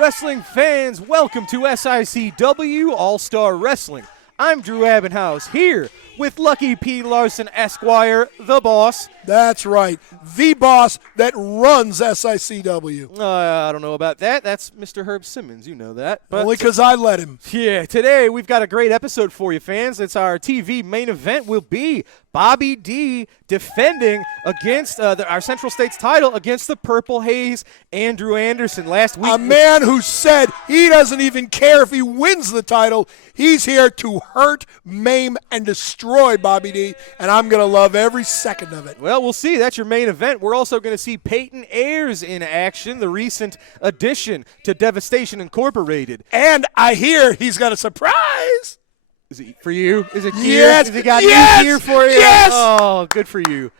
Wrestling fans, welcome to SICW All-Star Wrestling. I'm Drew Abbenhouse here with Lucky P. Larson Esquire, the boss. That's right, the boss that runs SICW. I don't know about that. That's Mr. Herb Simmons. You know that. But only because I let him. Yeah, today we've got a great episode for you, fans. It's our TV main event will be Bobby D defending against our Central States title against the Purple Haze, Andrew Anderson. Last week, a man who said he doesn't even care if he wins the title. He's here to hurt, maim, and destroy Bobby D, and I'm going to love every second of it. Well, we'll see. That's your main event. We're also going to see Peyton Ayers in action, the recent addition to Devastation Incorporated. And I hear he's got a surprise. Is it for you? Is it gear? Yes. Has he got Yes. new gear for you? Yes. Oh, good for you.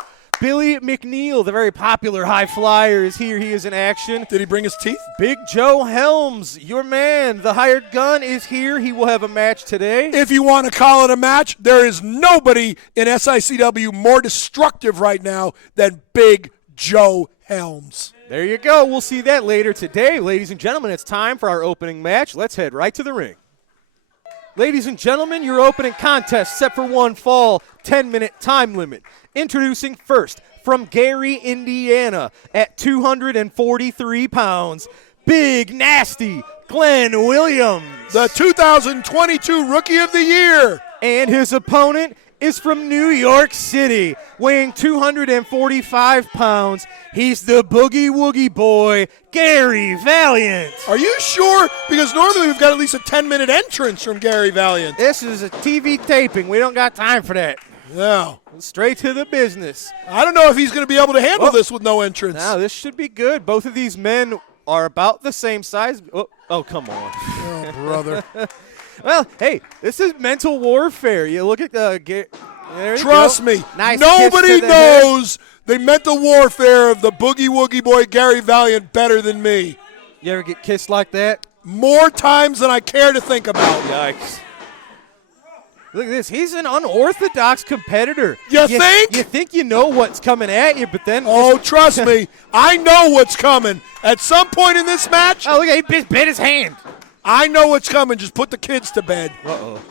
Billy McNeil, the very popular high flyer, is here. He is in action. Did he bring his teeth? Big Joe Helms, your man, the hired gun, is here. He will have a match today. If you want to call it a match, there is nobody in SICW more destructive right now than Big Joe Helms. There you go. We'll see that later today. Ladies and gentlemen, it's time for our opening match. Let's head right to the ring. Ladies and gentlemen, your opening contest set for one fall, 10-minute time limit. Introducing first, from Gary, Indiana, at 243 pounds, Big Nasty Glenn Williams. The 2022 Rookie of the Year. And his opponent is from New York City, weighing 245 pounds. He's the Boogie Woogie Boy, Gary Valiant. Are you sure? Because normally we've got at least a 10-minute entrance from Gary Valiant. This is a TV taping. We don't got time for that. No. Straight to the business. I don't know if he's going to be able to handle this with no entrance. Now, this should be good. Both of these men are about the same size. Oh come on. Oh, brother. Well, hey, this is mental warfare. You look at Trust me, nice nobody knows the mental warfare of the Boogie Woogie Boy Gary Valiant better than me. You ever get kissed like that? More times than I care to think about. Yikes. Look at this. He's an unorthodox competitor. You think? You think you know what's coming at you, but then... Oh, trust me. I know what's coming. At some point in this match... Oh, look, he bit his hand. I know what's coming. Just put the kids to bed. Uh-oh.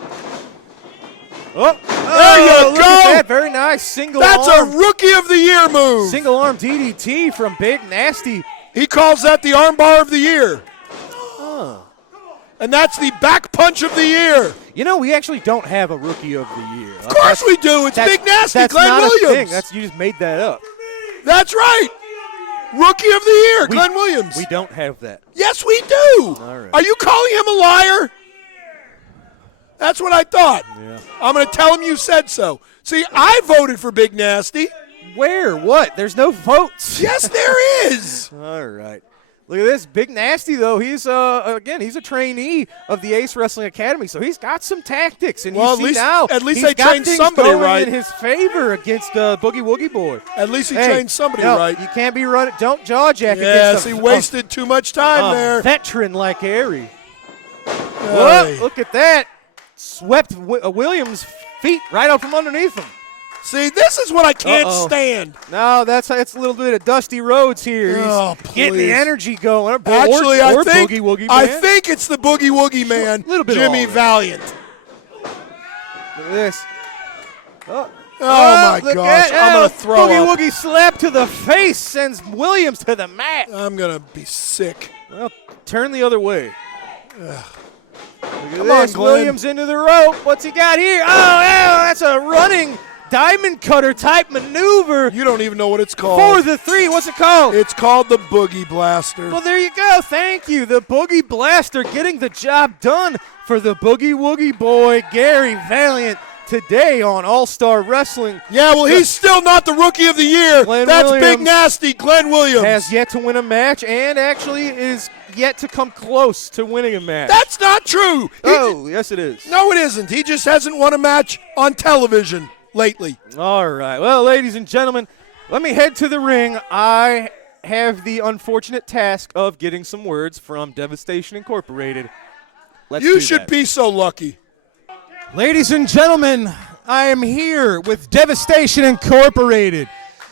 Oh, there you look go. At that. Very nice single That's arm. a Rookie of the Year move. Single arm DDT from Big Nasty. He calls that the armbar of the year. Huh. And that's the back punch of the year. You know, we actually don't have a Rookie of the Year. Of course we do. It's Big Nasty, that's Glenn not Williams. A thing. You just made that up. That's right. Rookie of the Year, Glenn Williams. We don't have that. Yes, we do. All right. Are you calling him a liar? That's what I thought. Yeah. I'm going to tell him you said so. See, I voted for Big Nasty. Where? What? There's no votes. Yes, there is. All right. Look at this. Big Nasty, though, he's, again, he's a trainee of the Ace Wrestling Academy, so he's got some tactics. And well, you see at least he's they got trained things somebody going right. in his favor against Boogie Woogie Boy. At least he trained somebody right. You can't be running. Don't jaw jack yes, against he wasted too much time there. Veteran like Airy. Whoa, look at that. Swept Williams' feet right out from underneath him. See, this is what I can't stand. No, it's a little bit of Dusty Rhodes here. He's getting the energy going. Actually, I think Boogie Woogie I Man. think it's the Boogie Woogie Man, Jimmy Valiant. Look at this. Oh my gosh, I'm going to throw Boogie up. Woogie slap to the face sends Williams to the mat. I'm going to be sick. Well, turn the other way. Come on, Glenn. Williams into the rope. What's he got here? Oh, that's a running diamond cutter type maneuver. You don't even know what it's called. For the three. What's it called? It's called the Boogie Blaster. Well, there you go. Thank you. The Boogie Blaster getting the job done for the Boogie Woogie Boy, Gary Valiant, today on All-Star Wrestling. Yeah, well, he's still not the Rookie of the Year. That's Williams Big Nasty, Glenn Williams. has yet to win a match and actually is yet to come close to winning a match. That's not true. Yes, it is. No, it isn't. He just hasn't won a match on television lately. All right. Well, ladies and gentlemen, let me head to the ring. I have the unfortunate task of getting some words from Devastation Incorporated. You should be so lucky. Ladies and gentlemen, I am here with Devastation Incorporated.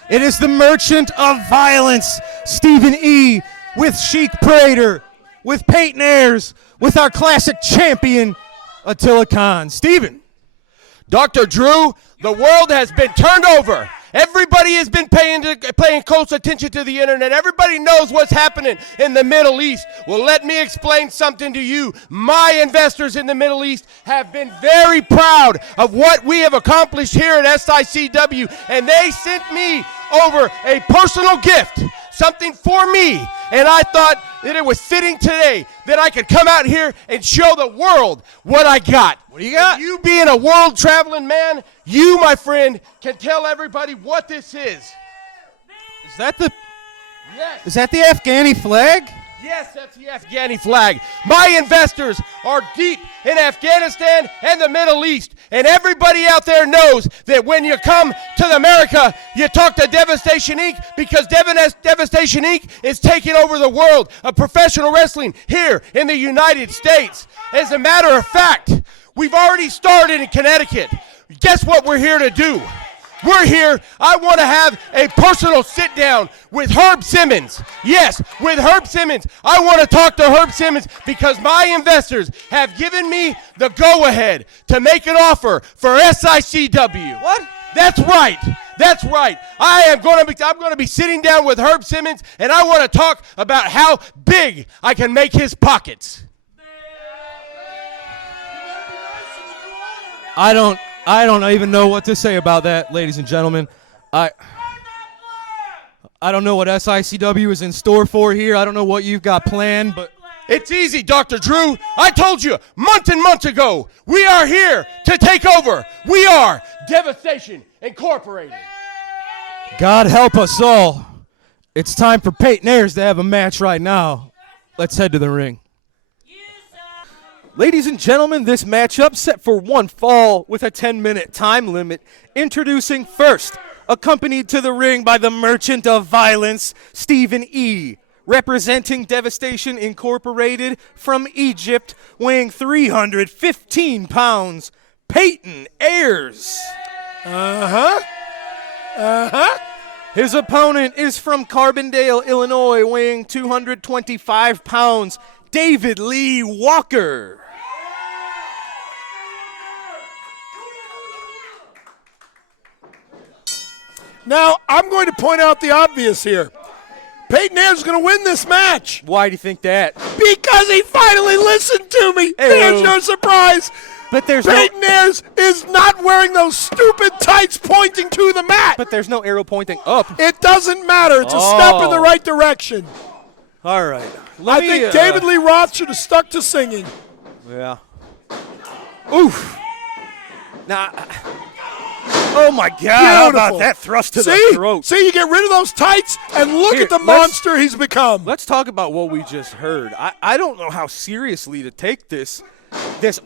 It is the Merchant of Violence, Stephen E., with Sheik Prater, with Peyton Ayers, with our classic champion, Attila Khan. Steven. Dr. Drew, the world has been turned over. Everybody has been paying close attention to the internet. Everybody knows what's happening in the Middle East. Well, let me explain something to you. My investors in the Middle East have been very proud of what we have accomplished here at SICW, and they sent me over a personal gift, something for me. And I thought that it was fitting today that I could come out here and show the world what I got. What do you got? And you being a world traveling man, you, my friend, can tell everybody what this is. Is that the Yes. Is that the Afghani flag? Yes, that's the Afghani flag. My investors are deep in Afghanistan and the Middle East. And everybody out there knows that when you come to America, you talk to Devastation Inc. because Devastation Inc. is taking over the world of professional wrestling here in the United States. As a matter of fact, we've already started in Connecticut. Guess what we're here to do? We're here. I want to have a personal sit down with Herb Simmons. Yes, with Herb Simmons. I want to talk to Herb Simmons because my investors have given me the go-ahead to make an offer for SICW. What? That's right. That's right. I'm going to be sitting down with Herb Simmons, and I want to talk about how big I can make his pockets. I don't even know what to say about that, ladies and gentlemen. I don't know what SICW is in store for here. I don't know what you've got planned, but It's easy, Dr. Drew. I told you months and months ago, we are here to take over. We are Devastation Incorporated. God help us all. It's time for Peyton Ayers to have a match right now. Let's head to the ring. Ladies and gentlemen, this matchup set for one fall with a 10-minute time limit. Introducing first, accompanied to the ring by the Merchant of Violence, Stephen E., representing Devastation Incorporated from Egypt, weighing 315 pounds, Peyton Ayers. His opponent is from Carbondale, Illinois, weighing 225 pounds, David Lee Walker. Now, I'm going to point out the obvious here. Peyton Ayers is going to win this match Why do you think that? because he finally listened to me. Hey-o. There's no surprise. But there's Peyton Ayers is not wearing those stupid tights pointing to the mat. no arrow pointing up. It doesn't matter. It's a step in the right direction. All right. I think David Lee Roth should have stuck to singing. Yeah. Oof. Now. Oh my God! How about Beautiful. that thrust to the See? throat? See, you get rid of those tights and look Here, at the let's- monster he's become. Let's talk about what we just heard. I don't know how seriously to take this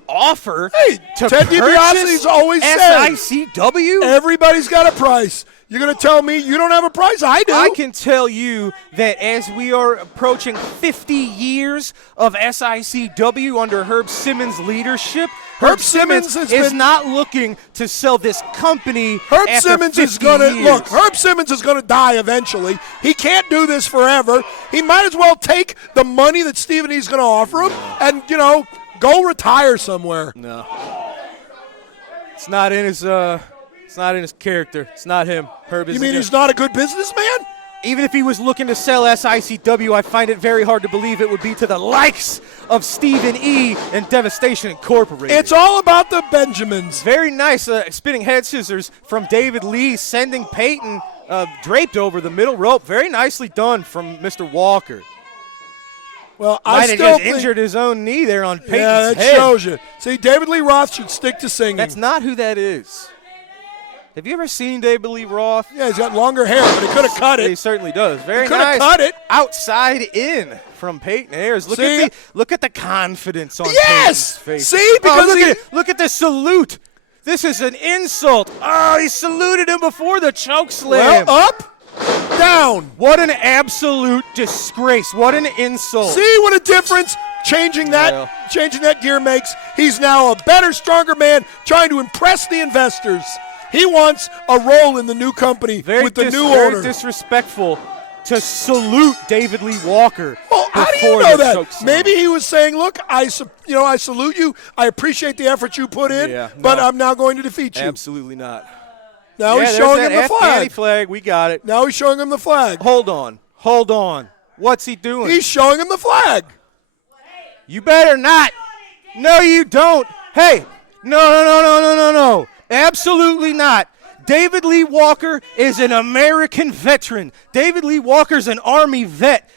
offer Hey, to Ted DiBiase's purchase always said, SICW. everybody's got a price. You're going to tell me you don't have a price? I do. I can tell you that as we are approaching 50 years of SICW under Herb Simmons' leadership, Herb Simmons has is been- not looking to sell this company. Herb after Simmons is 50 going to years. look. Herb Simmons is going to die eventually. He can't do this forever. He might as well take the money that Stephen E's going to offer him and go retire somewhere. No, it's not in his. It's not in his character. It's not him. Herb is. You mean he's not a good businessman? Even if he was looking to sell SICW, I find it very hard to believe it would be to the likes of Stephen E. and Devastation Incorporated. It's all about the Benjamins. Very nice spinning head scissors from David Lee, sending Peyton draped over the middle rope. Very nicely done from Mr. Walker. Well, Might I have still just think, injured his own knee there on Peyton's yeah, that head. shows you. See, David Lee Roth should stick to singing. That's not who that is. Have you ever seen David Lee Roth? Yeah, he's got longer hair, but he could have cut He it. certainly does. Very coulda nice. cut it. Outside in from Peyton Ayers. See? Look at the confidence on Yes! Peyton's face. See? Because look at the salute. This is an insult. Oh, he saluted him before the choke slam. Well, up, down. What an absolute disgrace. What an insult. See what a difference changing that gear makes. He's now a better, stronger man trying to impress the investors. He wants a role in the new company with the new very owner. disrespectful to salute David Lee Walker. Well, how do you before know the that? choke slam. Maybe he was saying, "Look, I salute you. I appreciate the effort you put in, but I'm now going to defeat you." Absolutely not. Now he's showing him the Afghani flag. flag. We got it. Now he's showing him the flag. Hold on. What's he doing? He's showing him the flag. You better not. No, you don't. Hey, no. Absolutely not. David Lee Walker is an American veteran. David Lee Walker's an Army vet.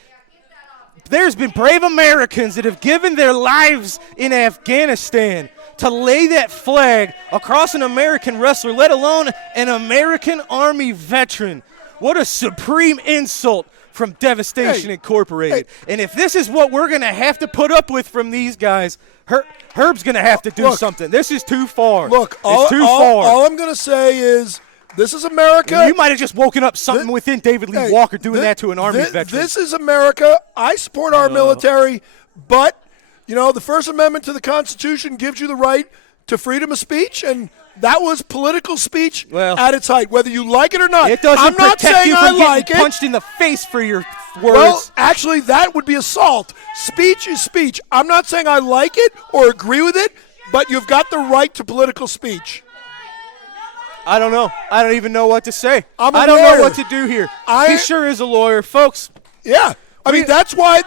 There's been brave Americans that have given their lives in Afghanistan to lay that flag across an American wrestler, let alone an American Army veteran. What a supreme insult from Devastation Incorporated. And if this is what we're going to have to put up with from these guys, Herb's going to have to do something. This is too far. Look, it's too far. All I'm going to say is this is America. You might have just woken up something within David Lee Walker doing that to an Army veteran. This is America. I support our military, but, the First Amendment to the Constitution gives you the right to freedom of speech, and that was political speech at its height, whether you like it or not. It doesn't I'm not protect saying you I from like getting it. punched in the face for your words. Well, actually, that would be assault. Speech is speech. I'm not saying I like it or agree with it, but you've got the right to political speech. I don't know. I don't even know what to say. I don't know what to do here. He sure is a lawyer, folks. Yeah. I mean, that's why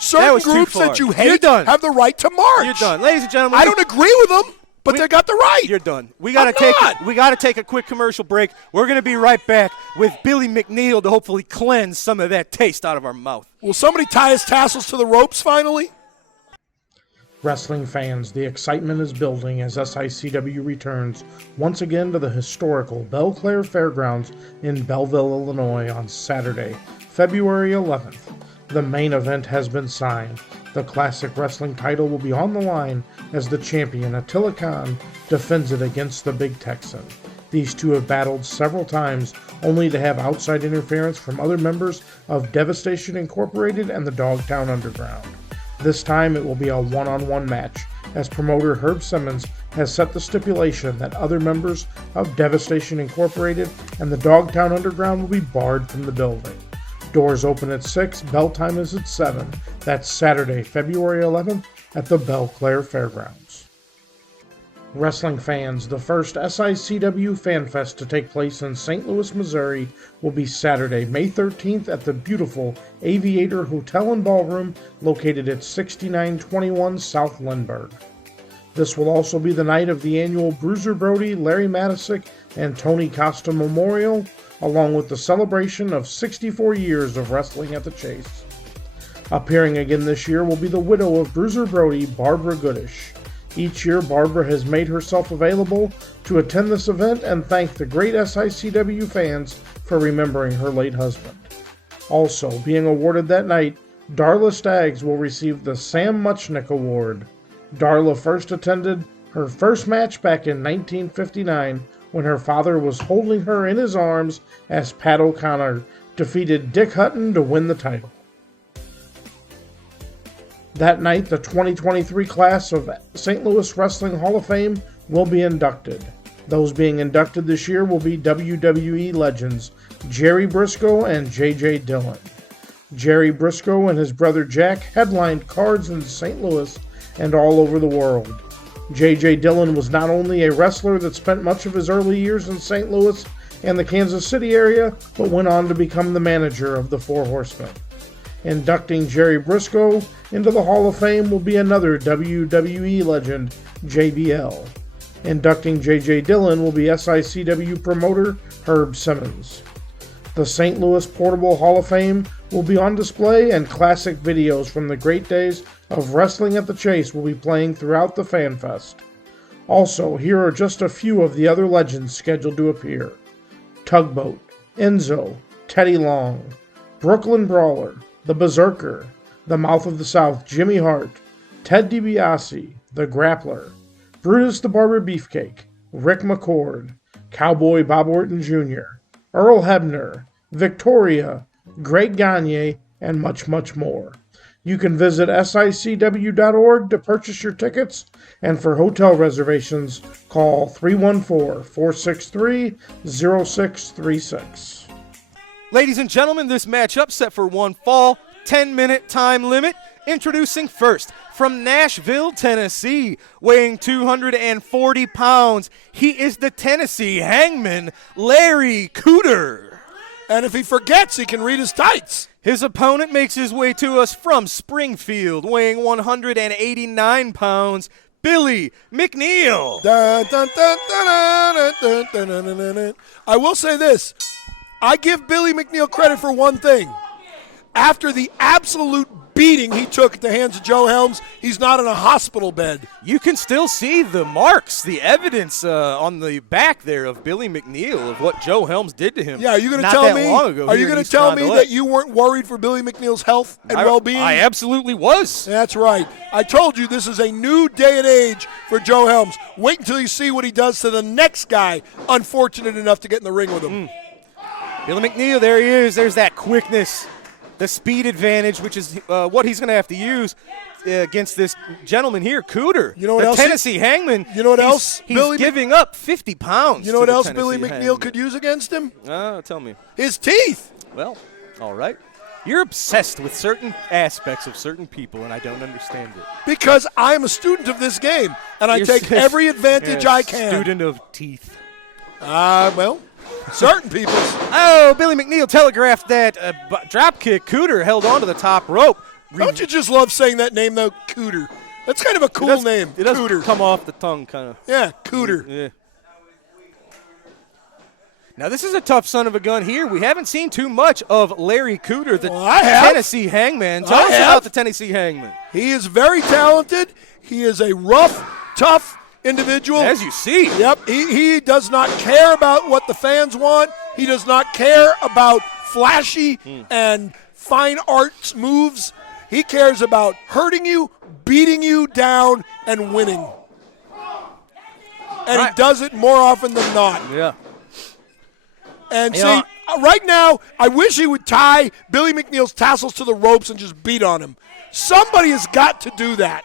certain groups too far. that you You're hate done. have the right to march. You're done. Ladies and gentlemen, I don't agree with them, but they got the right. You're done. We got to take a quick commercial break. We're going to be right back with Billy McNeil to hopefully cleanse some of that taste out of our mouth. Will somebody tie his tassels to the ropes finally? Wrestling fans, the excitement is building as SICW returns once again to the historical Belle Claire Fairgrounds in Belleville, Illinois on Saturday, February 11th. The main event has been signed. The classic wrestling title will be on the line as the champion Attila Khan defends it against the Big Texan. These two have battled several times, only to have outside interference from other members of Devastation Incorporated and the Dogtown Underground. This time it will be a one-on-one match, as promoter Herb Simmons has set the stipulation that other members of Devastation Incorporated and the Dogtown Underground will be barred from the building. Doors open at 6, bell time is at 7. That's Saturday, February 11th at the Belle Claire Fairgrounds. Wrestling fans, the first SICW Fan Fest to take place in St. Louis, Missouri will be Saturday, May 13th at the beautiful Aviator Hotel and Ballroom located at 6921 South Lindbergh. This will also be the night of the annual Bruiser Brody, Larry Matisick, and Tony Costa Memorial, along with the celebration of 64 years of wrestling at the Chase. Appearing again this year will be the widow of Bruiser Brody, Barbara Goodish. Each year, Barbara has made herself available to attend this event and thank the great SICW fans for remembering her late husband. Also, being awarded that night, Darla Staggs will receive the Sam Muchnick Award. Darla first attended her first match back in 1959 when her father was holding her in his arms as Pat O'Connor defeated Dick Hutton to win the title. That night, the 2023 class of St. Louis Wrestling Hall of Fame will be inducted. Those being inducted this year will be WWE legends Jerry Briscoe and J.J. Dillon. Jerry Briscoe and his brother Jack headlined cards in St. Louis and all over the world. J.J. Dillon was not only a wrestler that spent much of his early years in St. Louis and the Kansas City area, but went on to become the manager of the Four Horsemen. Inducting Jerry Briscoe into the Hall of Fame will be another WWE legend, JBL. Inducting J.J. Dillon will be SICW promoter Herb Simmons. The St. Louis Portable Hall of Fame will be on display, and classic videos from the great days of wrestling at the Chase will be playing throughout the Fan Fest. Also, here are just a few of the other legends scheduled to appear. Tugboat, Enzo, Teddy Long, Brooklyn Brawler, The Berserker, The Mouth of the South, Jimmy Hart, Ted DiBiase, The Grappler, Brutus the Barber Beefcake, Rick McCord, Cowboy Bob Orton Jr., Earl Hebner, Victoria, Greg Gagne, and much, much more. You can visit SICW.org to purchase your tickets, and for hotel reservations, call 314-463-0636. Ladies and gentlemen, this matchup set for one fall, 10-minute time limit. Introducing first, from Nashville, Tennessee, weighing 240 pounds, he is the Tennessee Hangman, Larry Cooter. And if he forgets, he can read his tights. His opponent makes his way to us from Springfield, weighing 189 pounds, Billy McNeil. I will say this. I give Billy McNeil credit for one thing. After the absolute beating he took at the hands of Joe Helms, he's not in a hospital bed. You can still see the marks, the evidence on the back there of Billy McNeil of what Joe Helms did to him. Yeah, are you going to not tell that me? long ago Are here you in going to East tell me Fond du that Lac. you weren't worried for Billy McNeil's health and well-being? I absolutely was. That's right. I told you this is a new day and age for Joe Helms. Wait until you see what he does to the next guy unfortunate enough to get in the ring with him. Billy McNeil, there he is. There's that quickness, the speed advantage, which is what he's going to have to use against this gentleman here, Cooter. You know what the else? Tennessee Hangman. You know what else? He's giving up 50 pounds. You know what to the else Tennessee Billy McNeil Hangman. could use against him? Tell me. His teeth. Well, all right. You're obsessed with certain aspects of certain people, and I don't understand it. Because I am a student of this game, and I You're take every advantage I can. Student of teeth. Well, certain people's. Oh, Billy McNeil telegraphed that drop kick. Cooter held on to the top rope. Don't you just love saying that name, though? Cooter. That's kind of a cool name. It does Cooter. come off the tongue, kind of. Yeah, Cooter. Yeah. Now, this is a tough son of a gun here. We haven't seen too much of Larry Cooter, the I have. Tennessee Hangman. Tell us about the Tennessee Hangman. He is very talented. He is a rough, tough individual. As you see. Yep, he does not care about what the fans want. He does not care about flashy and fine arts moves. He cares about hurting you, beating you down, and winning. And he does it more often than not. Yeah. And see, right now, I wish he would tie Billy McNeil's tassels to the ropes and just beat on him. Somebody has got to do that.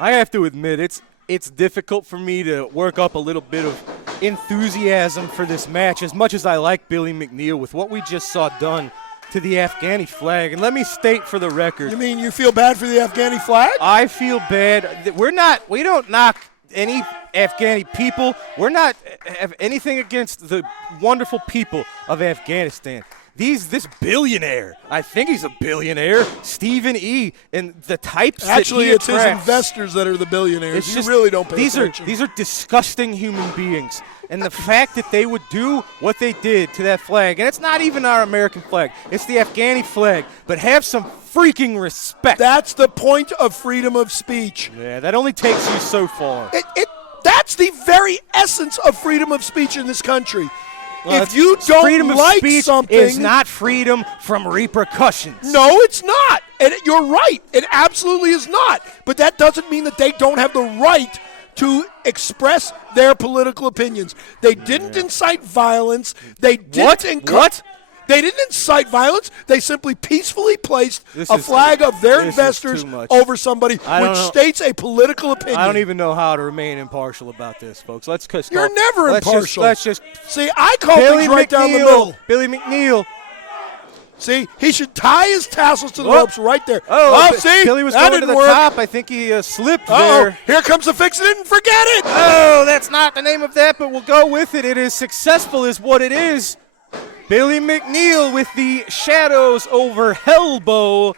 I have to admit, it's difficult for me to work up a little bit of enthusiasm for this match as much as I like Billy McNeil with what we just saw done to the Afghani flag. And let me state for the record. You mean you feel bad for the Afghani flag? I feel bad. We don't knock any Afghani people. We're not have anything against the wonderful people of Afghanistan. This billionaire, I think he's a billionaire, Stephen E., and the types Actually, that he it's his attracts. investors that are the billionaires. It's You just, really don't pay these attention. These are disgusting human beings. And the fact that they would do what they did to that flag, and it's not even our American flag, it's the Afghani flag, but have some freaking respect. That's the point of freedom of speech. Yeah, that only takes you so far. That's the very essence of freedom of speech in this country. Well, if you freedom don't of like speech something, is not freedom from repercussions. No, it's not. And you're right. It absolutely is not. But that doesn't mean that they don't have the right to express their political opinions. They didn't incite violence. They didn't What? They didn't incite violence. They simply peacefully placed a flag of their investors over somebody, which states a political opinion. I don't even know how to remain impartial about this, folks. You're never impartial. Let's just see. I call things right down the middle. Billy McNeil. See, he should tie his tassels to the ropes right there. See, Billy was that going to the didn't work. top. I think he slipped there. Here comes the fix it and forget it. Oh, that's not the name of that, but we'll go with it. It is successful is what it is. Billy McNeil with the shadows over Hellbow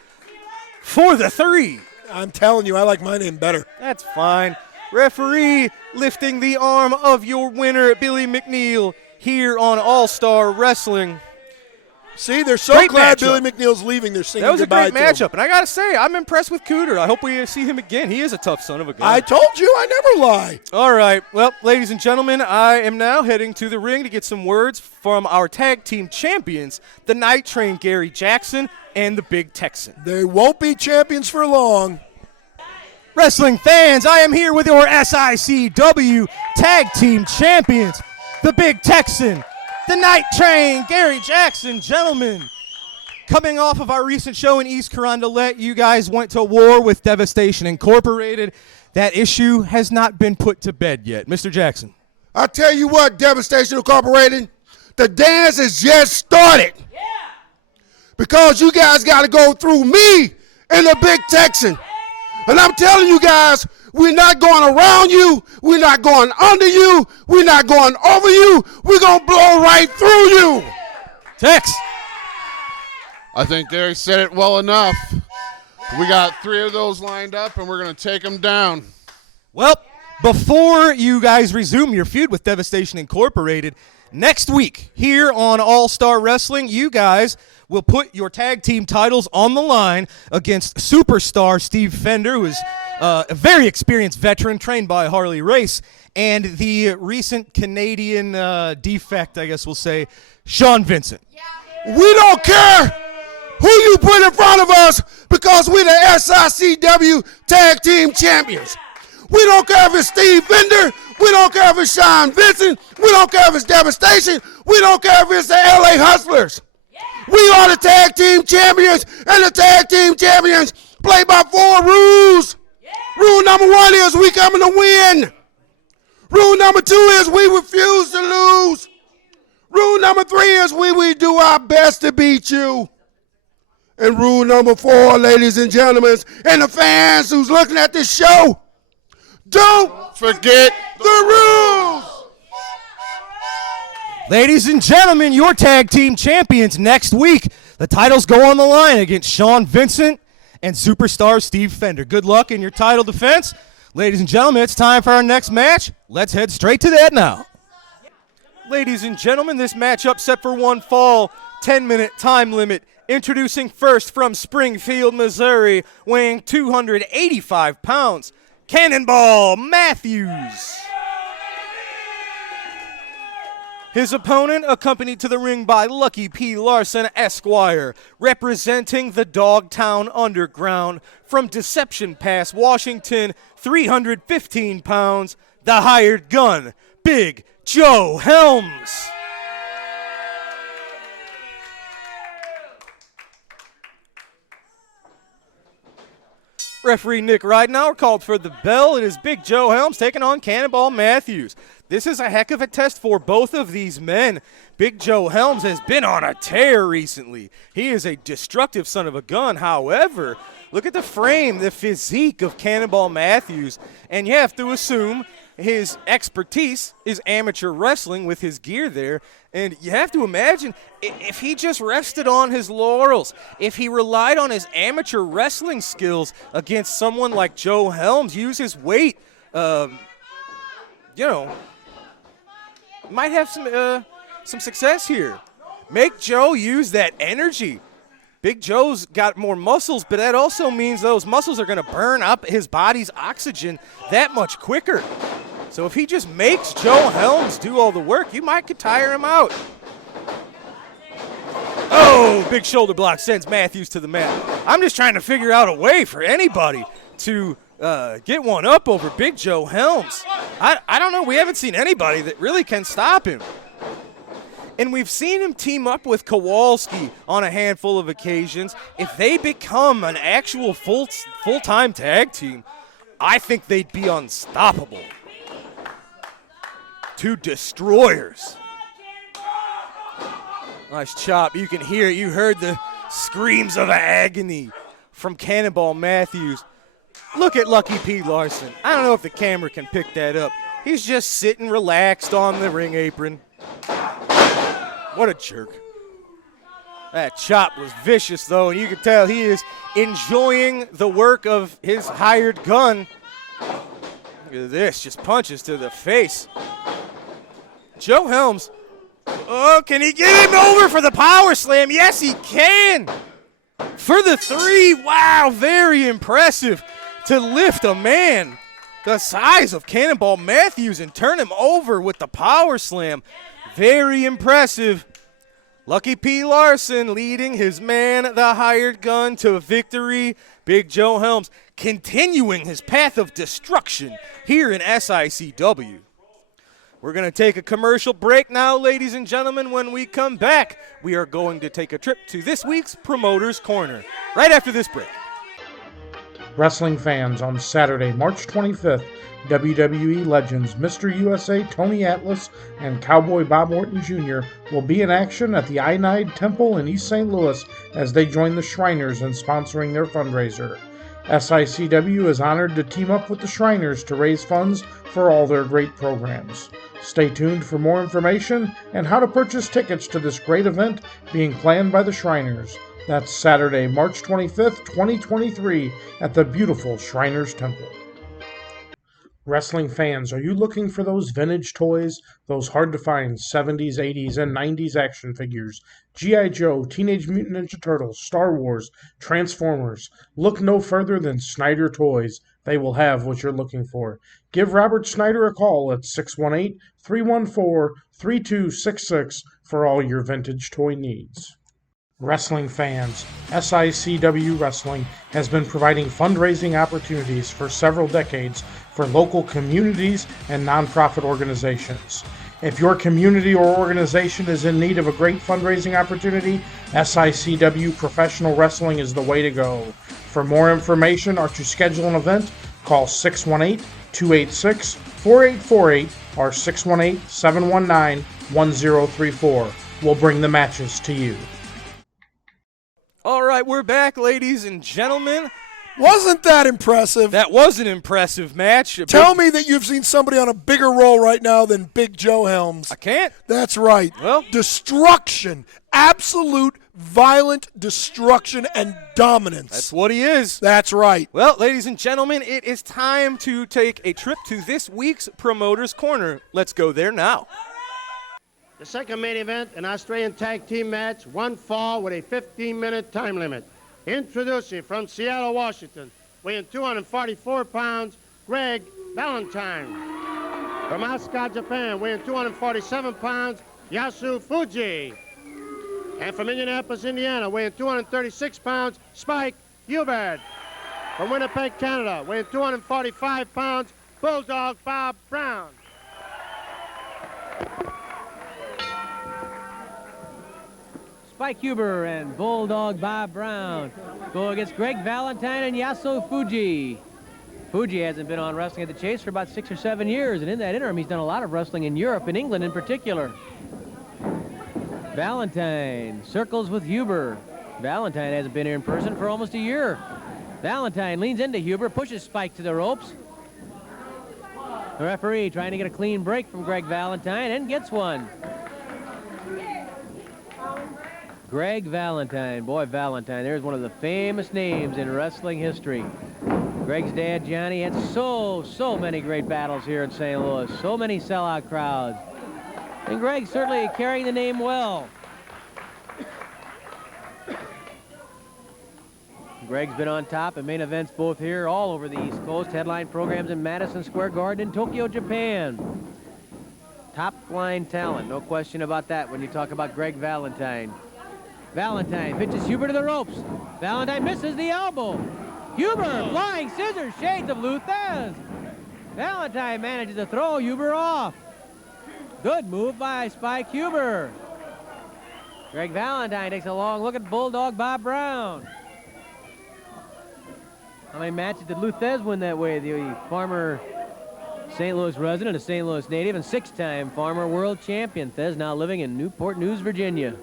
for the 3. I'm telling you, I like my name better. That's fine. Referee lifting the arm of your winner, Billy McNeil, here on All-Star Wrestling. See, they're so glad Billy McNeil's leaving. They're singing That was a goodbye great to him. matchup, and I got to say, I'm impressed with Cooter. I hope we see him again. He is a tough son of a gun. I told you, I never lie. All right. Well, ladies and gentlemen, I am now heading to the ring to get some words from our tag team champions, the Night Train Gary Jackson and the Big Texan. They won't be champions for long. Wrestling fans, I am here with your SICW tag team champions, the Big Texan, the Night Train, Gary Jackson. Gentlemen, coming off of our recent show in East Carondelet, you guys went to war with Devastation Incorporated. That issue has not been put to bed yet. Mr. Jackson. I tell you what, Devastation Incorporated, The dance has just started. Yeah. Because you guys got to go through me and the Big Texan. And I'm telling you guys, we're not going around you. We're not going under you. We're not going over you. We're going to blow right through you. Tex. I think Derek said it well enough. We got 3 of those lined up, and we're going to take them down. Well, before you guys resume your feud with Devastation Incorporated, next week here on All-Star Wrestling, you guys will put your tag team titles on the line against superstar Steve Fender, who is a very experienced veteran trained by Harley Race, and the recent Canadian defect, I guess we'll say, Sean Vincent. We don't care who you put in front of us because we're the SICW Tag Team Champions. We don't care if it's Steve Fender. We don't care if it's Sean Vincent. We don't care if it's Devastation. We don't care if it's the LA Hustlers. We are the Tag Team Champions, and the Tag Team Champions play by 4 rules. Rule number 1 is we coming to win. Rule number 2 is we refuse to lose. Rule number 3 is we do our best to beat you. And rule number 4, ladies and gentlemen, and the fans who's looking at this show, don't forget the rules. Ladies and gentlemen, your tag team champions next week. The titles go on the line against Sean Vincent and superstar Steve Fender. Good luck in your title defense. Ladies and gentlemen, it's time for our next match. Let's head straight to that now. Ladies and gentlemen, this matchup set for one fall, 10-minute time limit. Introducing first from Springfield, Missouri, weighing 285 pounds, Cannonball Matthews. His opponent accompanied to the ring by Lucky P. Larson, Esquire, representing the Dogtown Underground. From Deception Pass, Washington, 315 pounds, the hired gun, Big Joe Helms. Referee Nick Ridenauer called for the bell. It is Big Joe Helms taking on Cannonball Matthews. This is a heck of a test for both of these men. Big Joe Helms has been on a tear recently. He is a destructive son of a gun. However, look at the frame, the physique of Cannonball Matthews, and you have to assume his expertise is amateur wrestling with his gear there. And you have to imagine if he just rested on his laurels, if he relied on his amateur wrestling skills against someone like Joe Helms, use his weight, might have some success here. Make Joe use that energy. Big Joe's got more muscles, but that also means those muscles are going to burn up his body's oxygen that much quicker. So if he just makes Joe Helms do all the work, you might could tire him out. Oh, big shoulder block sends Matthews to the mat. I'm just trying to figure out a way for anybody to get one up over Big Joe Helms. I don't know. We haven't seen anybody that really can stop him. And we've seen him team up with Kowalski on a handful of occasions. If they become an actual full-time tag team, I think they'd be unstoppable. 2 destroyers. Nice chop. You can hear it. You heard the screams of agony from Cannonball Matthews. Look at Lucky P. Larson. I don't know if the camera can pick that up. He's just sitting relaxed on the ring apron. What a jerk. That chop was vicious, though, and you can tell he is enjoying the work of his hired gun. Look at this, just punches to the face. Joe Helms, oh, can he get him over for the power slam? Yes, he can. For the 3, wow, very impressive to lift a man the size of Cannonball Matthews and turn him over with the power slam. Very impressive. Lucky P. Larson leading his man, the hired gun, to victory. Big Joe Helms continuing his path of destruction here in SICW. We're going to take a commercial break now, ladies and gentlemen. When we come back, we are going to take a trip to this week's Promoter's Corner right after this break. Wrestling fans, on Saturday, March 25th, WWE legends Mr. USA Tony Atlas and Cowboy Bob Orton Jr. will be in action at the Ionide Temple in East St. Louis as they join the Shriners in sponsoring their fundraiser. SICW is honored to team up with the Shriners to raise funds for all their great programs. Stay tuned for more information and how to purchase tickets to this great event being planned by the Shriners. That's Saturday, March 25th, 2023 at the beautiful Shriners Temple. Wrestling fans, are you looking for those vintage toys, those hard-to-find 70s, 80s, and 90s action figures? G.I. Joe, Teenage Mutant Ninja Turtles, Star Wars, Transformers. Look no further than Snyder Toys. They will have what you're looking for. Give Robert Snyder a call at 618-314-3266 for all your vintage toy needs. Wrestling fans, SICW Wrestling has been providing fundraising opportunities for several decades for local communities and nonprofit organizations. If your community or organization is in need of a great fundraising opportunity, SICW Professional Wrestling is the way to go. For more information or to schedule an event, call 618-286-4848 or 618-719-1034. We'll bring the matches to you. All right, we're back, ladies and gentlemen. Wasn't that impressive? That was an impressive match. Tell me that you've seen somebody on a bigger roll right now than Big Joe Helms. I can't. That's right. Well, destruction. Absolute violent destruction and dominance. That's what he is. That's right. Well, ladies and gentlemen, it is time to take a trip to this week's Promoter's Corner. Let's go there now. The second main event, an Australian tag team match, one fall with a 15-minute time limit. Introducing from Seattle, Washington, weighing 244 pounds, Greg Valentine. From Asuka, Japan, weighing 247 pounds, Yasu Fuji. And from Indianapolis, Indiana, weighing 236 pounds, Spike Hubert. From Winnipeg, Canada, weighing 245 pounds, Bulldog Bob Brown. Spike Huber and Bulldog Bob Brown go against Greg Valentine and Yasu Fuji. Fuji hasn't been on Wrestling at the Chase for about 6 or 7 years, and in that interim, he's done a lot of wrestling in Europe, in England in particular. Valentine circles with Huber. Valentine hasn't been here in person for almost a year. Valentine leans into Huber, pushes Spike to the ropes. The referee trying to get a clean break from Greg Valentine and gets one. Greg Valentine. Boy, Valentine, there's one of the famous names in wrestling history. Greg's dad, Johnny, had so many great battles here in St. Louis. So many sellout crowds. And Greg certainly carrying the name well. Greg's been on top in main events both here, all over the East Coast. Headline programs in Madison Square Garden in Tokyo, Japan. Top line talent, no question about that when you talk about Greg Valentine. Valentine pitches Huber to the ropes. Valentine misses the elbow. Huber, flying scissors, shades of Lou Thez. Valentine manages to throw Huber off. Good move by Spike Huber. Greg Valentine takes a long look at Bulldog Bob Brown. How many matches did Lou Thez win that way? The former St. Louis resident, a St. Louis native, and 6-time former world champion. Thez now living in Newport News, Virginia.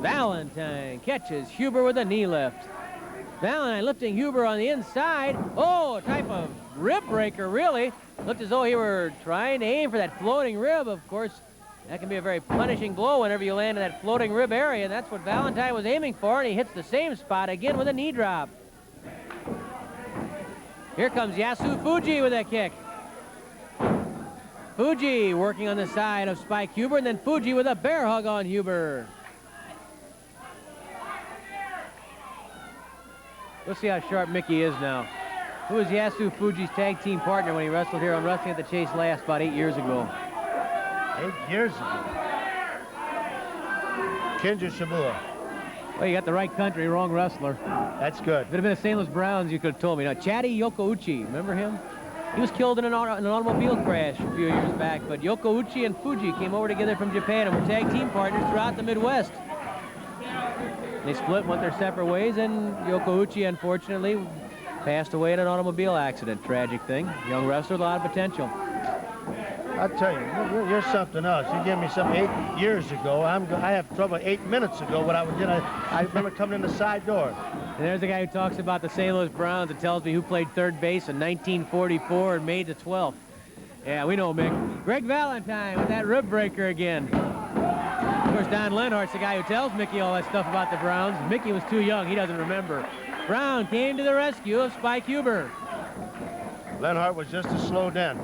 Valentine catches Huber with a knee lift. Valentine lifting Huber on the inside. Oh, a type of rib breaker, really. Looked as though he were trying to aim for that floating rib. Of course, that can be a very punishing blow whenever you land in that floating rib area, and that's what Valentine was aiming for, and he hits the same spot again with a knee drop. Here comes Yasu Fuji with a kick. Fuji working on the side of Spike Huber, and then Fuji with a bear hug on Huber. Let's see how sharp Mickey is now. Who was Yasu Fuji's tag team partner when he wrestled here on Wrestling at the Chase last about 8 years ago? 8 years ago. Kenja Shibua. Well, you got the right country, wrong wrestler. That's good. If it had been the St. Louis Browns, you could have told me. Now, Chatty Yokouchi, remember him? He was killed in an automobile crash a few years back, but Yokouchi and Fuji came over together from Japan and were tag team partners throughout the Midwest. They split, went their separate ways, and Yoko Uchi, unfortunately, passed away in an automobile accident. Tragic thing. Young wrestler with a lot of potential. I'll tell you, you're something else. You gave me something 8 years ago. I have trouble 8 minutes ago. What I did, I remember coming in the side door. And there's a guy who talks about the St. Louis Browns and tells me who played third base in 1944 and made the 12th. Yeah, we know, Mick. Greg Valentine with that rib breaker again. Of course, Don Lenhart's the guy who tells Mickey all that stuff about the Browns. Mickey was too young. He doesn't remember. Brown came to the rescue of Spike Huber. Lenhart was just as slow then.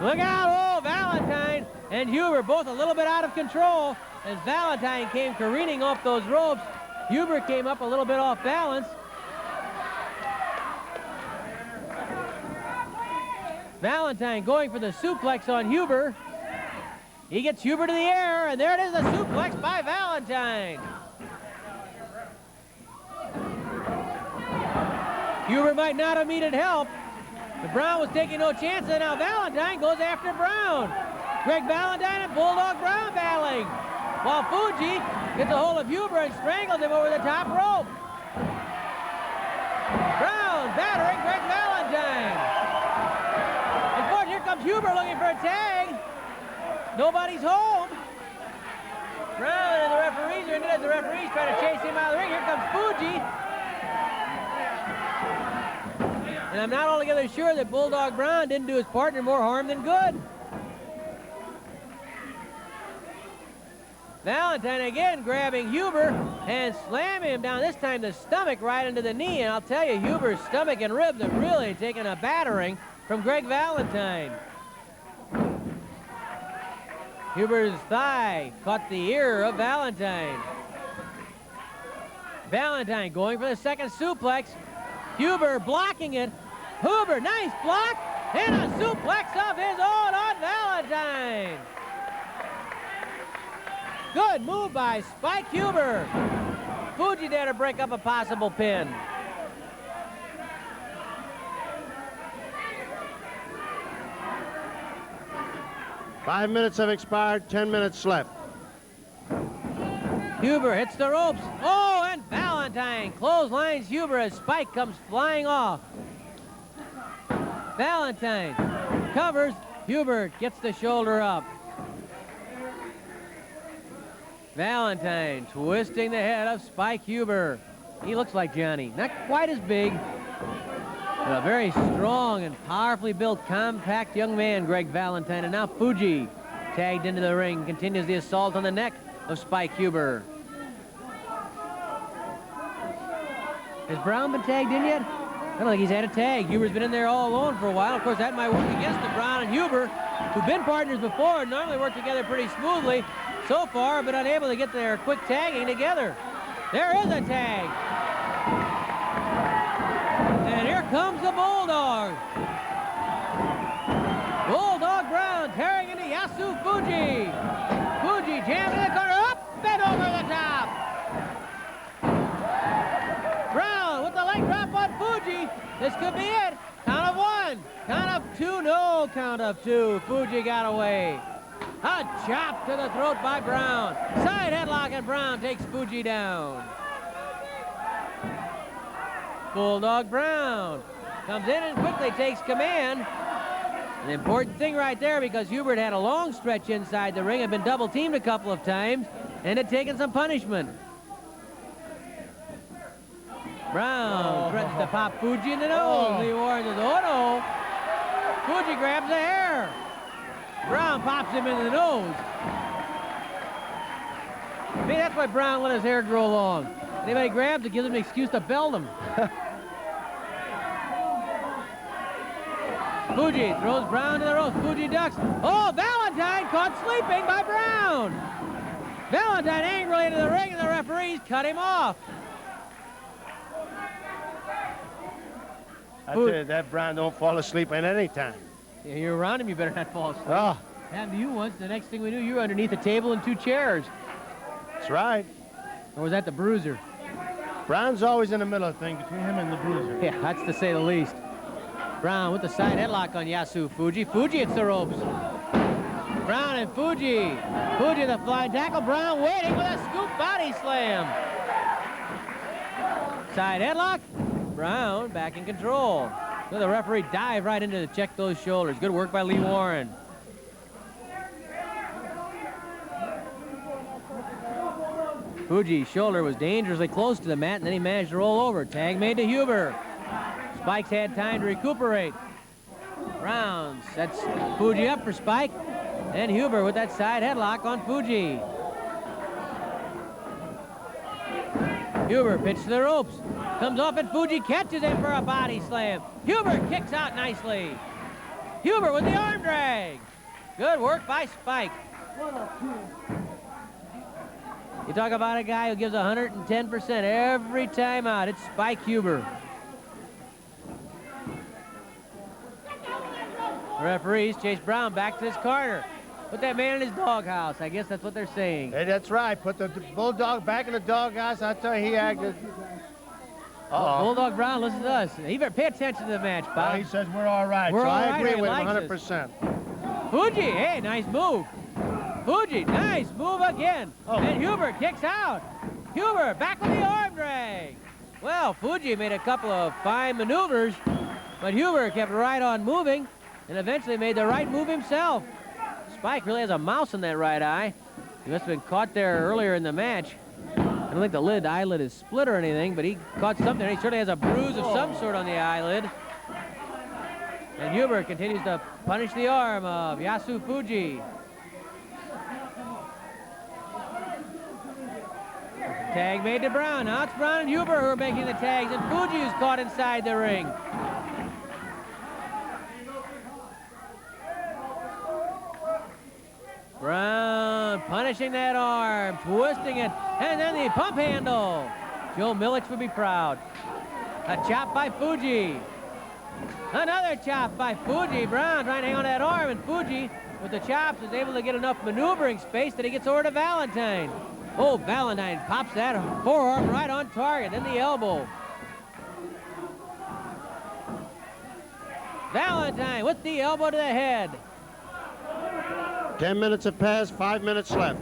Look out, oh, Valentine and Huber both a little bit out of control as Valentine came careening off those ropes. Huber came up a little bit off balance. Valentine going for the suplex on Huber. He gets Huber to the air, and there it is, the suplex by Valentine. Huber might not have needed help. The Brown was taking no chances, and now Valentine goes after Brown. Greg Valentine and Bulldog Brown battling, while Fuji gets a hold of Huber and strangles him over the top rope. Brown battering Greg Valentine. Of course, here comes Huber looking for a tag. Nobody's home. Brown and the referees are in it as the referees trying to chase him out of the ring. Here comes Fuji. And I'm not altogether sure that Bulldog Brown didn't do his partner more harm than good. Valentine again grabbing Huber and slamming him down, this time the stomach right into the knee. And I'll tell you, Huber's stomach and ribs have really taken a battering from Greg Valentine. Huber's thigh caught the ear of Valentine. Valentine going for the second suplex. Huber blocking it. Huber, nice block, and a suplex of his own on Valentine. Good move by Spike Huber. Fuji there to break up a possible pin. Five minutes have expired, 10 minutes left. Huber hits the ropes. Oh, and Valentine clotheslines Huber as Spike comes flying off. Valentine covers. Huber gets the shoulder up. Valentine twisting the head of Spike Huber. He looks like Johnny. Not quite as big, but a very strong and powerfully built, compact young man, Greg Valentine. And now Fuji tagged into the ring, continues the assault on the neck of Spike Huber. Has Brown been tagged in yet? I don't think he's had a tag. Huber's been in there all alone for a while. Of course, that might work against the Brown and Huber, who've been partners before and normally work together pretty smoothly. So far, but unable to get their quick tagging together. There is a tag. And here comes the Bulldog. Bulldog Brown tearing into Yasu Fuji. Fuji jammed in the corner, up and over the top. Brown with the leg drop on Fuji. This could be it. Count of one, count of two, no count of two. Fuji got away. A chop to the throat by Brown. Side headlock, and Brown takes Fuji down. Bulldog Brown comes in and quickly takes command. An important thing right there, because Hubert had a long stretch inside the ring, had been double teamed a couple of times, and had taken some punishment. Brown threatens to pop Fuji in the nose. Lee Warren says, oh no. Fuji grabs the hair. Brown pops him in the nose. Maybe that's why Brown let his hair grow long. Anybody grabs it, gives him an excuse to belt him. Fuji throws Brown to the ropes. Fuji ducks. Oh, Valentine caught sleeping by Brown. Valentine angrily into the ring, and the referees cut him off. I tell you, that Brown don't fall asleep at any time. Yeah, you're around him, you better not fall asleep. Oh. Happened to you once. The next thing we knew, you were underneath a table and two chairs. That's right. Or was that the Bruiser? Brown's always in the middle of the thing between him and the Bruiser. Yeah, that's to say the least. Brown with the side headlock on Yasu Fuji. Fuji hits the ropes. Brown and Fuji. Fuji the flying tackle. Brown waiting with a scoop body slam. Outside headlock. Brown back in control. So the referee dived right into to check those shoulders. Good work by Lee Warren. Fuji's shoulder was dangerously close to the mat, and then he managed to roll over. Tag made to Huber. Spike's had time to recuperate. Brown sets Fuji up for Spike. And Huber with that side headlock on Fuji. Huber pitched to the ropes. Comes off and Fuji catches him for a body slam. Huber kicks out nicely. Huber with the arm drag. Good work by Spike. You talk about a guy who gives 110% every time out. It's Spike Huber. The referees chase Brown back to his corner. Put that man in his doghouse. I guess that's what they're saying. Hey, that's right. Put the Bulldog back in the doghouse. I tell you, he acted. Bulldog Brown, listen to us. He better pay attention to the match, Bob. Well, he says we're all right. We're so all I right, agree he with him likes 100%. Fuji, hey, nice move. Fuji, nice move again. And Huber kicks out. Huber back with the arm drag. Well, Fuji made a couple of fine maneuvers, but Huber kept right on moving and eventually made the right move himself. Spike really has a mouse in that right eye. He must have been caught there earlier in the match. I don't think the eyelid is split or anything, but he caught something. He certainly has a bruise of some sort on the eyelid. And Huber continues to punish the arm of Yasu Fuji. Tag made to Brown. Now it's Brown and Huber who are making the tags, and Fuji is caught inside the ring. Brown punishing that arm, twisting it, and then the pump handle. Joe Milich would be proud. A chop by Fuji. Another chop by Fuji. Brown trying to hang on that arm, and Fuji, with the chops, is able to get enough maneuvering space that he gets over to Valentine. Oh, Valentine pops that forearm right on target, then the elbow. Valentine with the elbow to the head. 10 minutes have passed, 5 minutes left.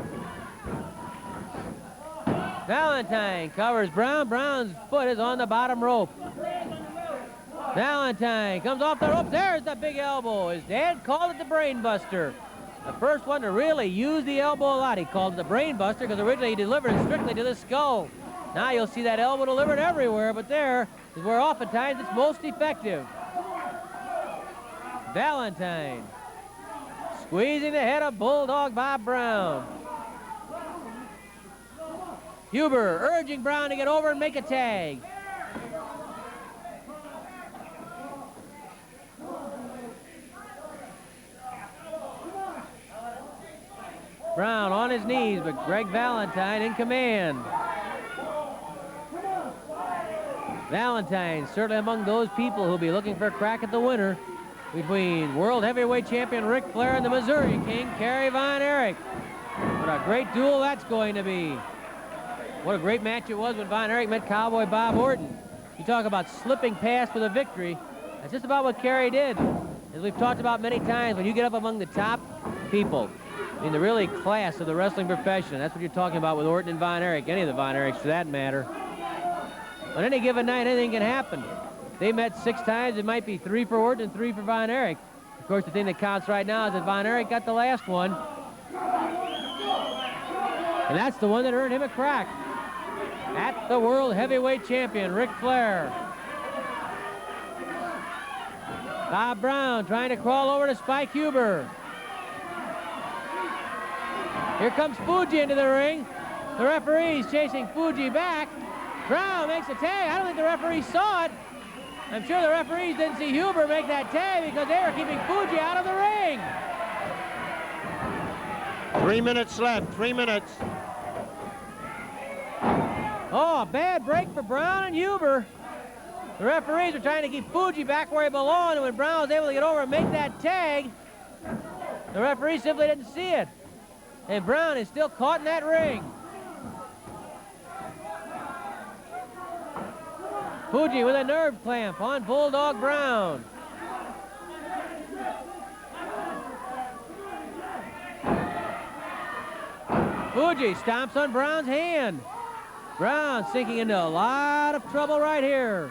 Valentine covers Brown. Brown's foot is on the bottom rope. Valentine comes off the rope. There's the big elbow. His dad called it the brain buster. The first one to really use the elbow a lot. He called it the brain buster because originally he delivered it strictly to the skull. Now you'll see that elbow delivered everywhere, but there is where oftentimes it's most effective. Valentine squeezing the head of Bulldog Bob Brown. Huber urging Brown to get over and make a tag. Brown on his knees, but Greg Valentine in command. Valentine certainly among those people who'll be looking for a crack at the winner between World Heavyweight Champion Ric Flair and the Missouri King, Kerry Von Erich. What a great duel that's going to be. What a great match it was when Von Erich met Cowboy Bob Orton. You talk about slipping past with a victory. That's just about what Kerry did. As we've talked about many times, when you get up among the top people, I mean, the really class of the wrestling profession, that's what you're talking about with Orton and Von Erich, any of the Von Erichs for that matter. On any given night, anything can happen. They met 6 times, it might be 3 for Orton and 3 for Von Erich. Of course, the thing that counts right now is that Von Erich got the last one. And that's the one that earned him a crack at the World Heavyweight Champion, Ric Flair. Bob Brown trying to crawl over to Spike Huber. Here comes Fuji into the ring. The referee's chasing Fuji back. Brown makes a tag. I don't think the referee saw it. I'm sure the referees didn't see Huber make that tag because they were keeping Fuji out of the ring. 3 minutes left, 3 minutes. Oh, a bad break for Brown and Huber. The referees were trying to keep Fuji back where he belonged, and when Brown was able to get over and make that tag, the referee simply didn't see it. And Brown is still caught in that ring. Fuji with a nerve clamp on Bulldog Brown. Fuji stomps on Brown's hand. Brown sinking into a lot of trouble right here.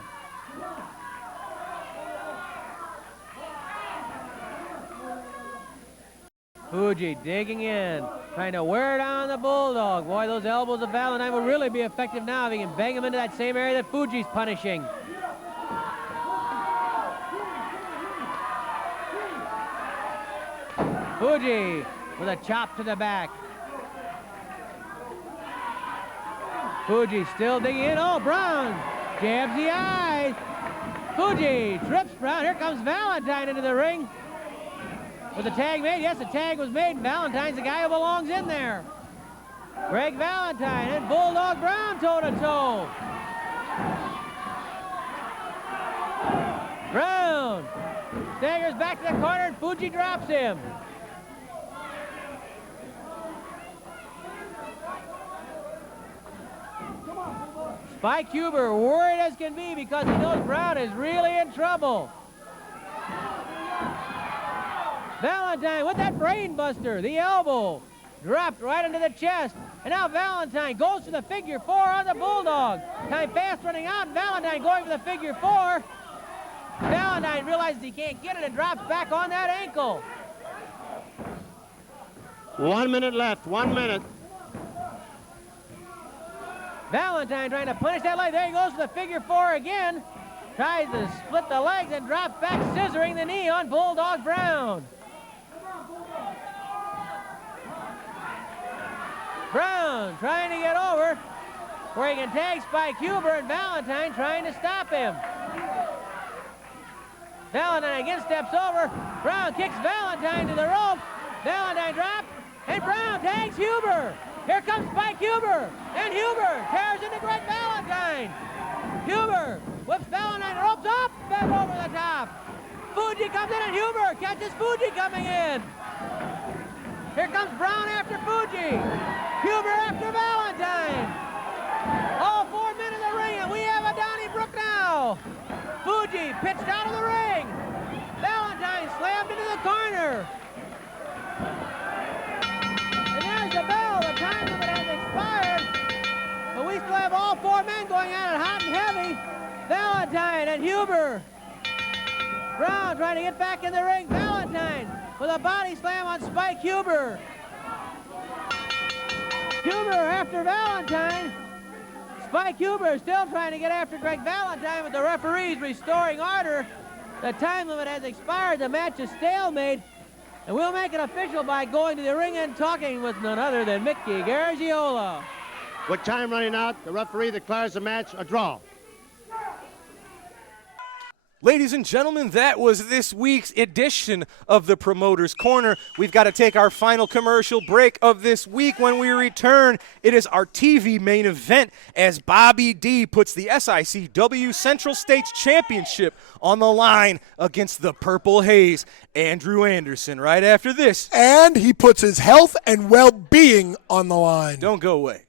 Fuji digging in, trying to wear down the Bulldog. Boy, those elbows of Valentine will really be effective now if he can bang him into that same area that Fuji's punishing. Fuji with a chop to the back. Fuji still digging in. Oh, Brown jabs the eyes. Fuji trips Brown. Here comes Valentine into the ring. Was the tag made? Yes, the tag was made. Valentine's the guy who belongs in there. Greg Valentine and Bulldog Brown toe-to-toe. Brown staggers back to the corner and Fuji drops him. Spike Huber worried as can be because he knows Brown is really in trouble. Valentine with that brain buster, the elbow dropped right into the chest. And now Valentine goes for the figure four on the Bulldog. Time fast running out, and Valentine going for the figure four. Valentine realizes he can't get it and drops back on that ankle. 1 minute left, 1 minute. Valentine trying to punish that leg. There he goes for the figure four again. Tries to split the legs and drops back, scissoring the knee on Bulldog Brown. Brown trying to get over where he can tag Spike Huber, and Valentine trying to stop him. Valentine again steps over. Brown kicks Valentine to the rope. Valentine drops, and Brown tags Huber. Here comes Spike Huber, and Huber tears into Greg Valentine. Huber whips Valentine, ropes up, and over the top. Fuji comes in, and Huber catches Fuji coming in. Here comes Brown after Fuji. Huber after Valentine. All 4 men in the ring, and we have a Donnybrook now. Fuji pitched out of the ring. Valentine slammed into the corner. And there's the bell. The time limit has expired. But we still have all 4 men going at it hot and heavy. Valentine and Huber. Brown trying to get back in the ring. Valentine with a body slam on Spike Huber. Huber after Valentine. Spike Huber still trying to get after Greg Valentine, but the referee's restoring order. The time limit has expired. The match is stalemate. And we'll make it official by going to the ring and talking with none other than Mickey Garagiola. With time running out, the referee declares the match a draw. Ladies and gentlemen, that was this week's edition of the Promoter's Corner. We've got to take our final commercial break of this week. When we return, it is our TV main event as Bobby D puts the SICW Central States Championship on the line against the Purple Haze, Andrew Anderson, right after this. And he puts his health and well-being on the line. Don't go away.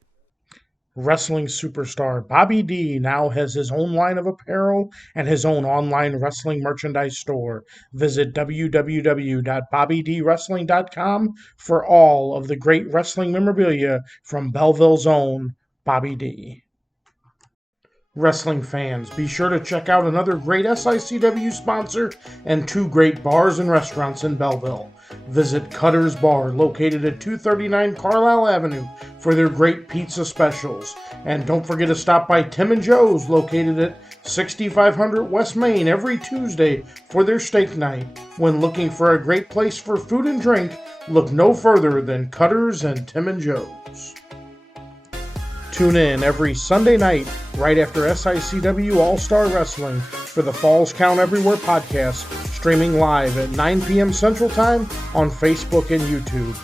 Wrestling superstar Bobby D now has his own line of apparel and his own online wrestling merchandise store. Visit www.bobbydwrestling.com for all of the great wrestling memorabilia from Belleville's own Bobby D. Wrestling fans, be sure to check out another great SICW sponsor and 2 great bars and restaurants in Belleville. Visit Cutter's Bar, located at 239 Carlisle Avenue, for their great pizza specials. And don't forget to stop by Tim and Joe's, located at 6500 West Main, every Tuesday for their steak night. When looking for a great place for food and drink, look no further than Cutter's and Tim and Joe's. Tune in every Sunday night right after SICW All-Star Wrestling for the Falls Count Everywhere podcast, streaming live at 9 p.m. Central Time on Facebook and YouTube.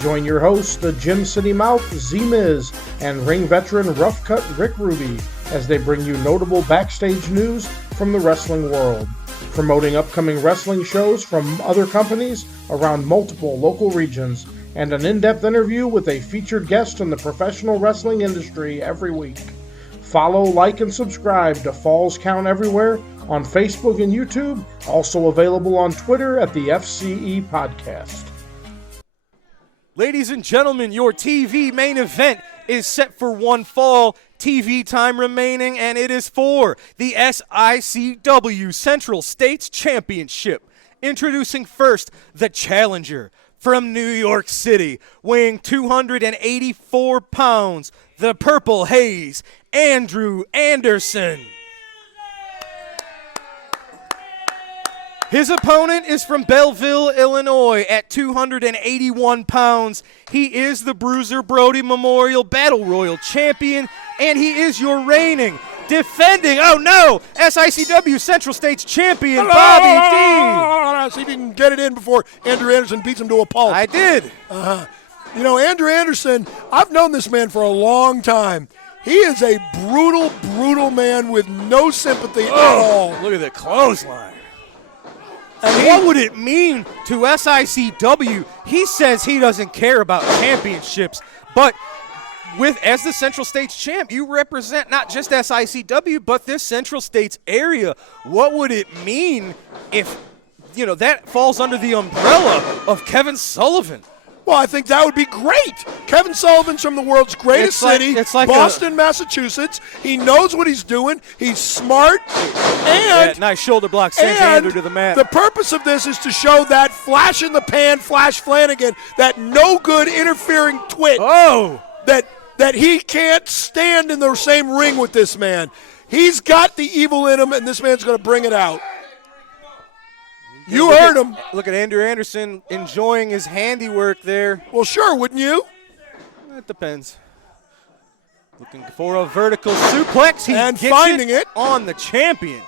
Join your hosts, the Gym City Mouth, Z-Miz, and ring veteran Rough Cut Rick Ruby as they bring you notable backstage news from the wrestling world, promoting upcoming wrestling shows from other companies around multiple local regions, and an in-depth interview with a featured guest in the professional wrestling industry every week. Follow, like, and subscribe to Falls Count Everywhere on Facebook and YouTube, also available on Twitter at the FCE Podcast. Ladies and gentlemen, your TV main event is set for one fall, TV time remaining, and it is for the SICW Central States Championship. Introducing first the challenger from New York City, weighing 284 pounds, the Purple Haze, Andrew Anderson. His opponent is from Belleville, Illinois, at 281 pounds. He is the Bruiser Brody Memorial Battle Royal champion, and he is your reigning, defending, SICW Central States champion, Bobby D. See if you can get it in before Andrew Anderson beats him to a pulp. I did. Andrew Anderson, I've known this man for a long time. He is a brutal, brutal man with no sympathy at all. Look at the clothesline. And what would it mean to SICW? He says he doesn't care about championships, but as the Central States champ, you represent not just SICW, but this Central States area. What would it mean if, that falls under the umbrella of Kevin Sullivan? Well, I think that would be great. Kevin Sullivan's from the world's greatest city, Boston, Massachusetts. He knows what he's doing. He's smart. And nice shoulder block sends Andrew to the mat. The purpose of this is to show that flash in the pan, Flash Flanagan, that no good interfering twit. That he can't stand in the same ring with this man. He's got the evil in him, and this man's going to bring it out. You heard him. Look at Andrew Anderson enjoying his handiwork there. Well, sure, wouldn't you? It depends. Looking for a vertical suplex. He and gets finding it on the champion.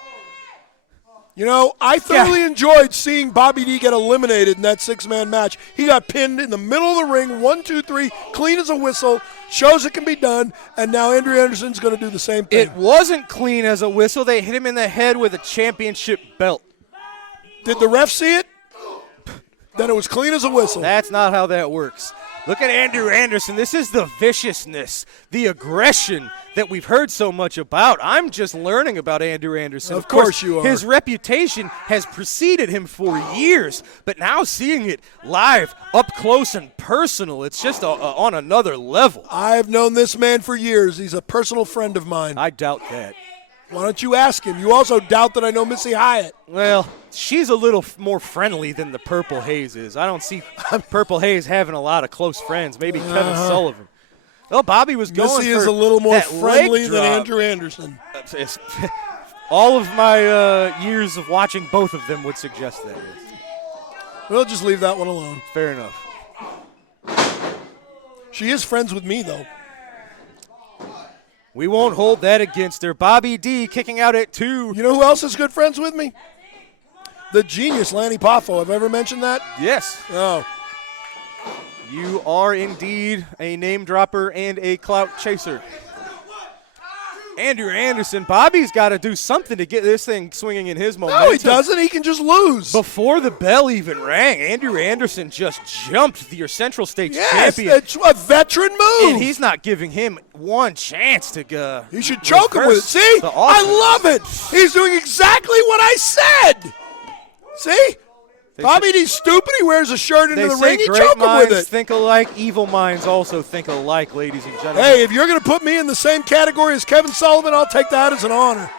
I thoroughly enjoyed seeing Bobby D get eliminated in that six-man match. He got pinned in the middle of the ring, 1, 2, 3, clean as a whistle, shows it can be done, and now Andrew Anderson's going to do the same thing. It wasn't clean as a whistle. They hit him in the head with a championship belt. Did the ref see it? Then it was clean as a whistle. That's not how that works. Look at Andrew Anderson. This is the viciousness, the aggression that we've heard so much about. I'm just learning about Andrew Anderson. Of course you are. His reputation has preceded him for years, but now seeing it live, up close and personal, it's just on another level. I've known this man for years. He's a personal friend of mine. I doubt that. Why don't you ask him? You also doubt that I know Missy Hyatt. Well, she's a little more friendly than the Purple Haze is. I don't see Purple Haze having a lot of close friends. Maybe Kevin Sullivan. Well, Bobby was going Missy for is a little more that friendly leg than drop. Andrew Anderson. All of my years of watching both of them would suggest that. We'll just leave that one alone. Fair enough. She is friends with me, though. We won't hold that against her. Bobby D kicking out at 2. You know who else is good friends with me? The genius Lanny Poffo. Have I ever mentioned that? Yes. Oh. You are indeed a name dropper and a clout chaser. Andrew Anderson, Bobby's got to do something to get this thing swinging in his momentum. No, he doesn't. He can just lose. Before the bell even rang, Andrew Anderson just jumped your Central States champion. Yes, it's a veteran move. And he's not giving him one chance to go. He should choke him with it. See? I love it. He's doing exactly what I said. See? Bobby D's stupid. He wears a shirt into the ring. He choke him with it. Think alike. Evil minds also think alike, ladies and gentlemen. Hey, if you're going to put me in the same category as Kevin Sullivan, I'll take that as an honor.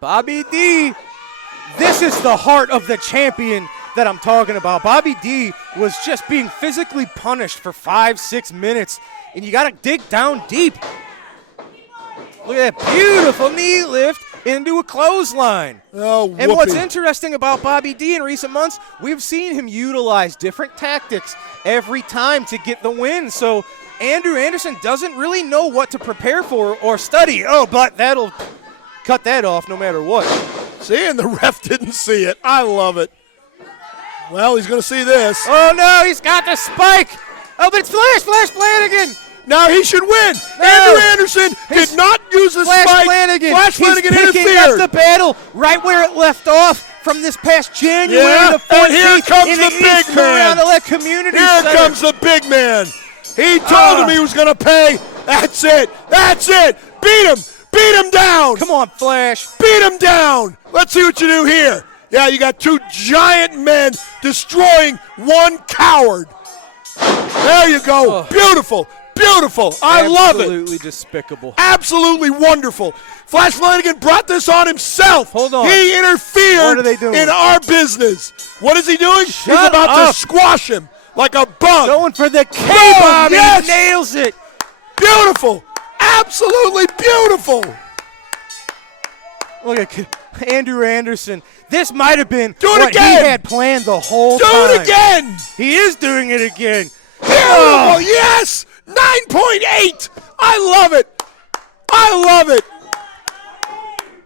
Bobby D, this is the heart of the champion that I'm talking about. Bobby D was just being physically punished for 5-6 minutes, and you got to dig down deep. Look at that beautiful knee lift into a clothesline. Oh, and what's interesting about Bobby D in recent months, we've seen him utilize different tactics every time to get the win. So Andrew Anderson doesn't really know what to prepare for or study. Oh, but that'll cut that off no matter what. See, and the ref didn't see it. I love it. Well, he's going to see this. Oh, no, he's got the spike. Oh, but it's Flash Flanagan. Now he should win. No. Andrew Anderson did not use the spike. Flash Flanagan interfered. That's the battle right where it left off from this past January. Yeah, and here comes the big man. Here comes the big man. He told him he was going to pay. That's it. That's it. Beat him. Beat him down. Come on, Flash. Beat him down. Let's see what you do here. Yeah, you got two giant men destroying one coward. There you go. Beautiful. Beautiful. I love it. Absolutely despicable. Absolutely wonderful. Flash Flanagan brought this on himself. Hold on. He interfered What are they doing? in our business. What is he doing? He's Shut about up. to squash him like a bug. Going for the cable. Bobby, yes. He nails it. Beautiful. Absolutely beautiful. Look at Andrew Anderson. This might have been Do it what again. he had planned the whole Do time. it again. He is doing it again. Beautiful. Yes. 9.8. I love it. I love it.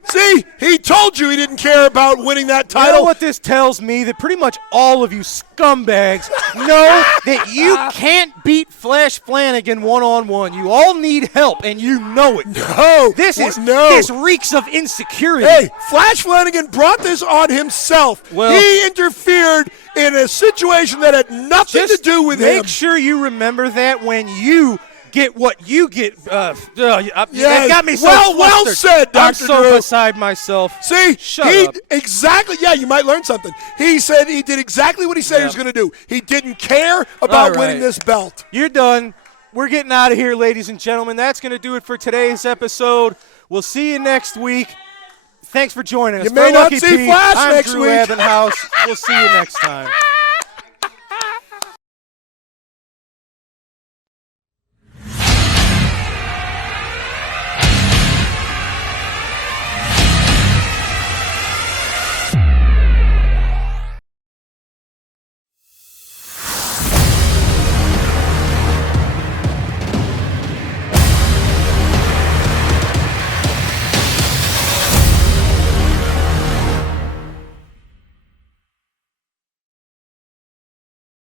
See, he told you he didn't care about winning that title. You know what this tells me? That pretty much all of you scumbags know that you can't beat Flash Flanagan one-on-one. You all need help, and you know it. No. This reeks of insecurity. Hey, Flash Flanagan brought this on himself. Well, he interfered in a situation that had nothing to do with him. Make sure you remember that when you get what you get. That got me so well flustered. said, Dr. I'm so Drew. beside myself. See, Shut up. Exactly. Yeah, you might learn something. He said he did exactly what he said he was going to do. He didn't care about winning this belt. You're done. We're getting out of here, ladies and gentlemen. That's going to do it for today's episode. We'll see you next week. Thanks for joining us. You may For not Lucky see Pete, Flash I'm next Drew week. Abbenhouse. We'll see you next time.